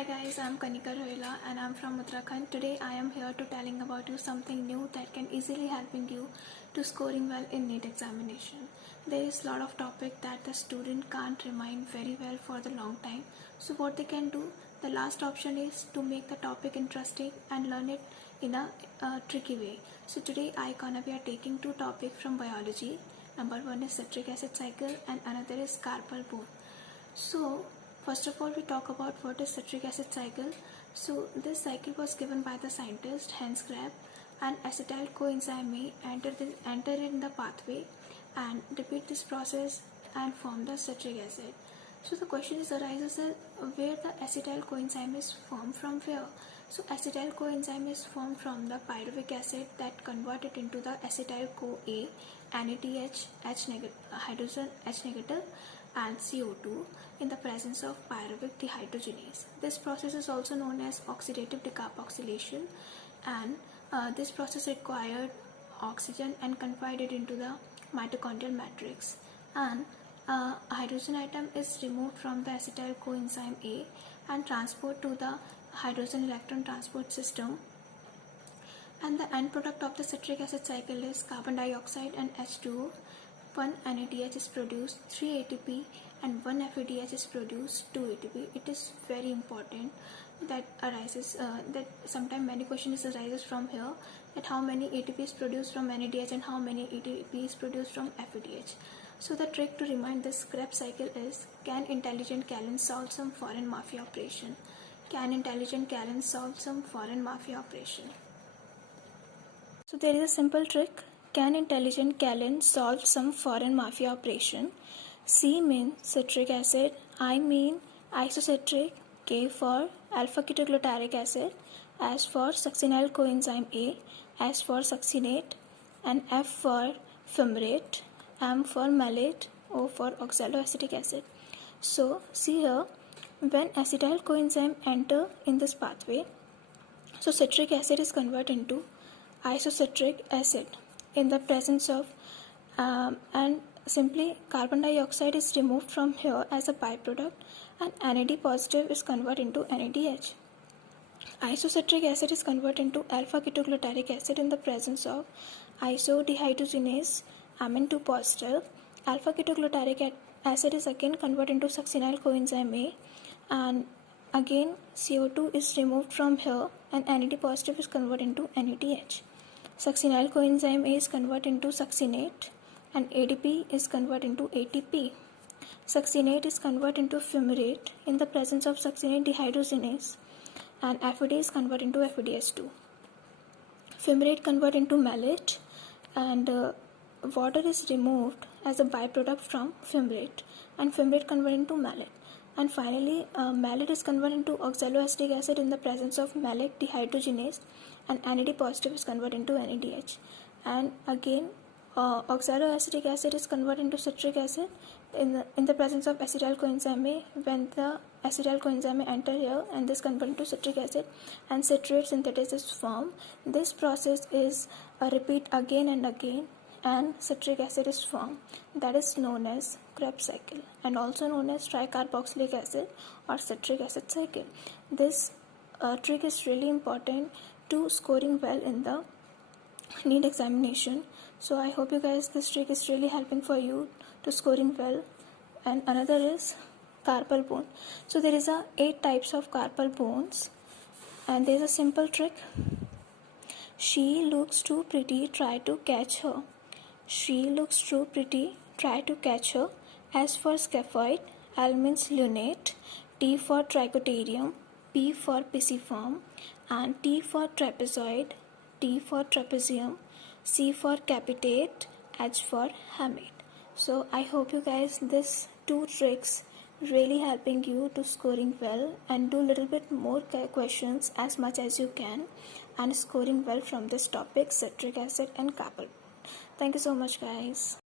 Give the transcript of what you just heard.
Hi guys, I'm Kanika Rohila and I'm from Uttarakhand. Today I am here to telling about you something new that can easily helping you to scoring well in NEET examination. There is a lot of topic that the student can't remind very well for the long time. So what they can do, the last option is to make the topic interesting and learn it in a tricky way. So today I gonna be taking two topics from biology. Number one is citric acid cycle and another is carpal boom. So first of all, we talk about what is citric acid cycle. So this cycle was given by the scientist Hans Grab, and acetyl coenzyme A enter in the pathway and repeat this process and form the citric acid. So the question is arises where the acetyl coenzyme is formed from where. So acetyl coenzyme is formed from the pyruvic acid that converted into the acetyl CoA, NADH, hydrogen H negative and CO2 in the presence of pyruvic dehydrogenase. This process is also known as oxidative decarboxylation, and this process required oxygen and conveyed it into the mitochondrial matrix, and a hydrogen atom is removed from the acetyl coenzyme A and transport to the hydrogen electron transport system, and the end product of the citric acid cycle is carbon dioxide and H2O. 1 NADH is produced, 3 ATP and 1 FADH is produced, 2 ATP. It is very important that arises that sometimes many questions arises from here, that how many ATP is produced from NADH and how many ATP is produced from FADH. So the trick to remind this Krebs cycle is, can intelligent Callan solve some foreign mafia operation? Can intelligent Callan solve some foreign mafia operation? So there is a simple trick. Can intelligent Callan solve some foreign mafia operation? C means citric acid, I mean isocitric, K for alpha ketoglutaric acid, S for succinyl coenzyme A, S for succinate, and F for fumarate, M for malate, O for oxaloacetic acid. So see here, when acetyl coenzyme enter in this pathway, so citric acid is converted into isocitric acid in the presence of and simply carbon dioxide is removed from here as a byproduct, and NAD positive is converted into NADH. Isocitric acid is converted into alpha ketoglutaric acid in the presence of isodehydrogenase amine2 positive. Alpha ketoglutaric acid is again converted into succinyl coenzyme A, and again CO2 is removed from here and NAD positive is converted into NADH. Succinyl coenzyme A is converted into succinate and ADP is converted into ATP. Succinate is converted into fumarate in the presence of succinate dehydrogenase, and FAD is converted into FADH2. Fumarate converted into malate, and water is removed as a byproduct from fumarate, and fumarate converted into malate. And finally, malate is converted into oxaloacetic acid in the presence of malic dehydrogenase, and NAD positive is converted into NADH. And again, oxaloacetic acid is converted into citric acid in the presence of acetyl coenzyme A. When the acetyl coenzyme A enter here and this converted into citric acid and citrate synthesis is formed, this process is repeat again and again, and citric acid is formed. That is known as Krebs cycle and also known as tricarboxylic acid or citric acid cycle. This trick is really important to scoring well in the NEET examination. So I hope you guys this trick is really helping for you to scoring well. And another is carpal bone. So there is 8 types of carpal bones, and there is a simple trick. She looks too pretty, try to catch her. She looks too pretty, try to catch her. S for scaphoid, L means lunate, T for trichoterium, P for pisiform, and T for trapezoid, T for trapezium, C for capitate, H for hamate. So I hope you guys this 2 tricks really helping you to scoring well, and do little bit more questions as much as you can and scoring well from this topic citric acid and carpal. Thank you so much guys.